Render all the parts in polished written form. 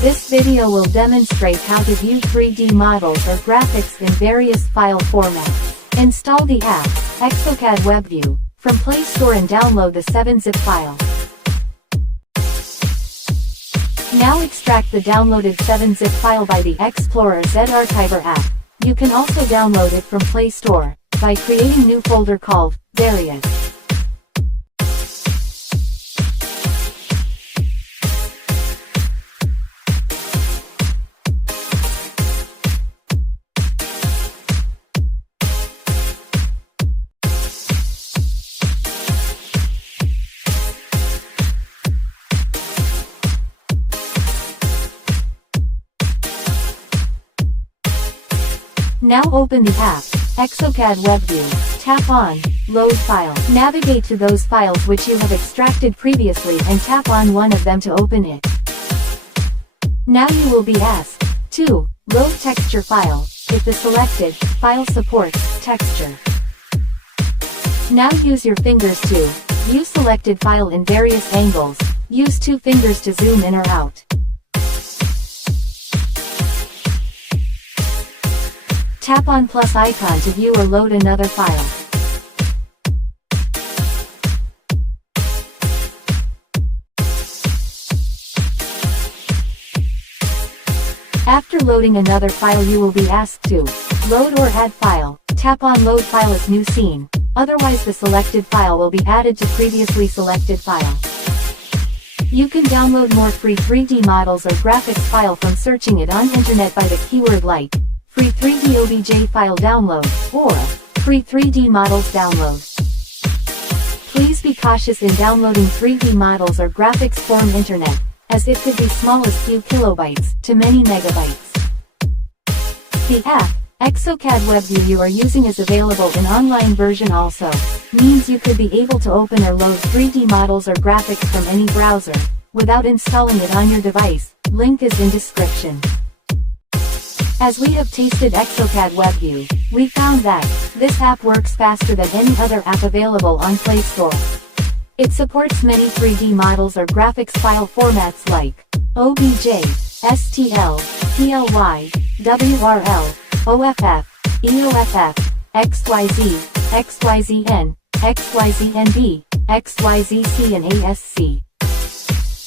This video will demonstrate how to view 3D models or graphics in various file formats. Install the app, exocad WebView, from Play Store and download the 7-zip file. Now extract the downloaded 7-zip file by the X-plore or ZArchiver app. You can also download it from Play Store by creating new folder called Various. Now open the app, exocad WebView, tap on Load File. Navigate to those files which you have extracted previously and tap on one of them to open it. Now you will be asked to load texture file, if the selected file supports texture. Now use your fingers to view selected file in various angles. Use 2 fingers to zoom in or out. Tap on plus icon to view or load another file. After loading another file, you will be asked to load or add file. Tap on load file as new scene. Otherwise the selected file will be added to previously selected file. You can download more free 3D models or graphics file from searching it on internet by the keyword like free 3D OBJ file download, or free 3D models download. Please be cautious in downloading 3D models or graphics from internet, as it could be small as few kilobytes to many megabytes. The app, exocad WebView you are using is available in online version also, means you could be able to open or load 3D models or graphics from any browser, without installing it on your device. Link is in description. As we have tasted exocad WebView, we found that this app works faster than any other app available on Play Store. It supports many 3D models or graphics file formats like OBJ, STL, PLY, WRL, OFF, EOFF, XYZ, XYZN, XYZNB, XYZC and ASC.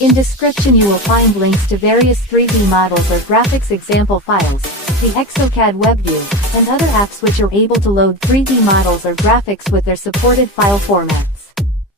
In description you will find links to various 3D models or graphics example files, the exocad WebView, and other apps which are able to load 3D models or graphics with their supported file format.